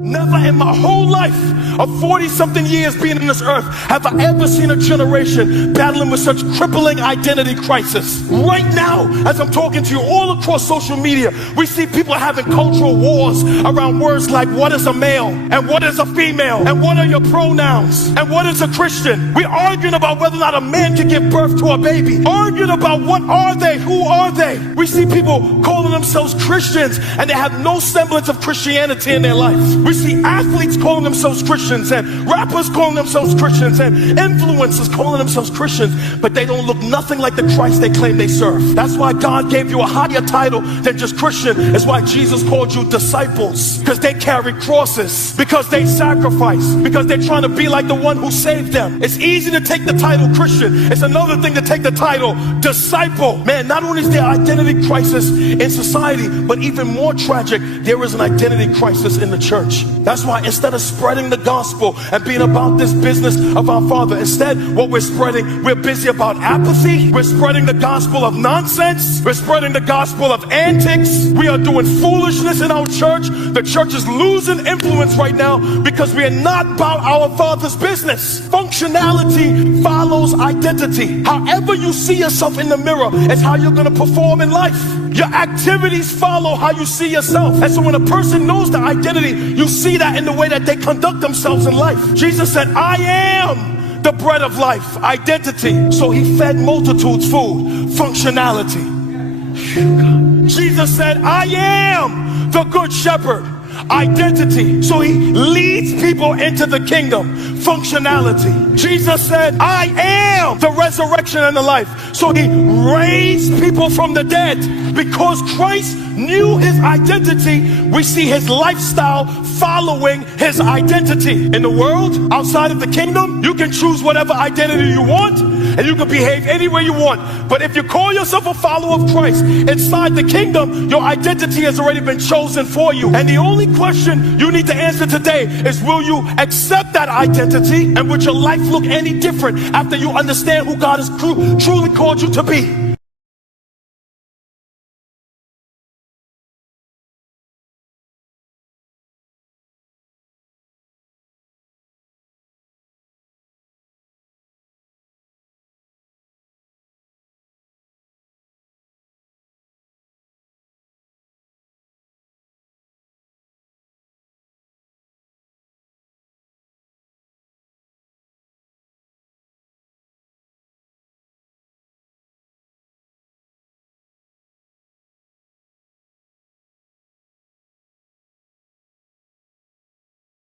Never in my whole life of 40-something years being in this earth have I ever seen a generation battling with such crippling identity crisis. Right now, as I'm talking to you, all across social media, we see people having cultural wars around words like what is a male and what is a female and what are your pronouns and what is a Christian. We're arguing about whether or not a man can give birth to a baby, arguing about what are they, who are they. We see people calling themselves Christians and they have no semblance of Christianity in their life. We see athletes calling themselves Christians and rappers calling themselves Christians and influencers calling themselves Christians, but they don't look nothing like the Christ they claim they serve. That's why God gave you a higher title than just Christian. It's why Jesus called you disciples, because they carry crosses, because they sacrifice, because they're trying to be like the one who saved them. It's easy to take the title Christian. It's another thing to take the title disciple. Man, not only is there identity crisis in society, but even more tragic, there is an identity crisis in the church. That's why instead of spreading the gospel and being about this business of our Father, instead what we're spreading, we're busy about apathy. We're spreading the gospel of nonsense. We're spreading the gospel of antics. We are doing foolishness in our church. The church is losing influence right now because we are not about our Father's business. Functionality follows identity. However you see yourself in the mirror is how you're going to perform in life. Your activities follow how you see yourself. And so when a person knows their identity, you see that in the way that they conduct themselves in life. Jesus said, I am the bread of life. Identity. So he fed multitudes food. Functionality. Jesus said, I am the good shepherd. Identity. So he leads people into the kingdom. Functionality. Jesus said, I am the resurrection and the life. So he raised people from the dead. Because Christ knew his identity, we see his lifestyle following his identity. In the world, outside of the kingdom, you can choose whatever identity you want and you can behave any way you want. But if you call yourself a follower of Christ inside the kingdom, your identity has already been chosen for you. And the only question you need to answer today is, will you accept that identity, and would your life look any different after you understand who God has truly called you to be?